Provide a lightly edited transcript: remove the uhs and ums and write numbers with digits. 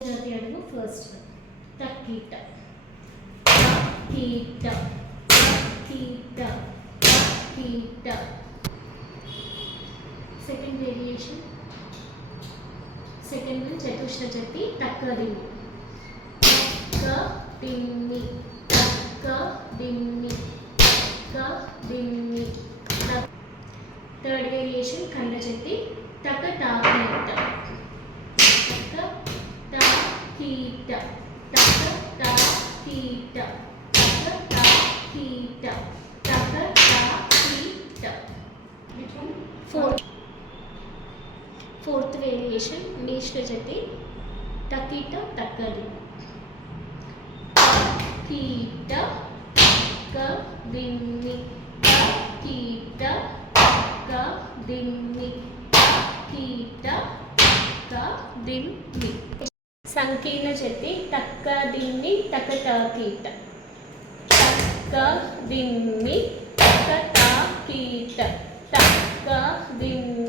జాతి అడుగు ఫస్ట్ తక్కీట తక్కీట తక్కీట తక్కీట. సెకండ్ వేరియేషన్ సెకండ్ వన్ చతుష్ర జతి తక్కదిమి తక్కదిమి తక్కదిమి తక్కదిమి. థర్డ్ వేరియేషన్ ఖండ జతి తకటాకీట తకటాకీట తకటాకీట తకటాకీట తకటాకీట. ఫోర్త్ వేరియేషన్ మిశ్ర జతి తకీట తక్కదిమి తకీట తక్కదిమి తకీట తక్కదిమి తకీట తక్కదిమి. సంకీర్ణ జతి తక్కదిమి తకటాకీట తక్కదిమి తకటాకీట తక్కదిమి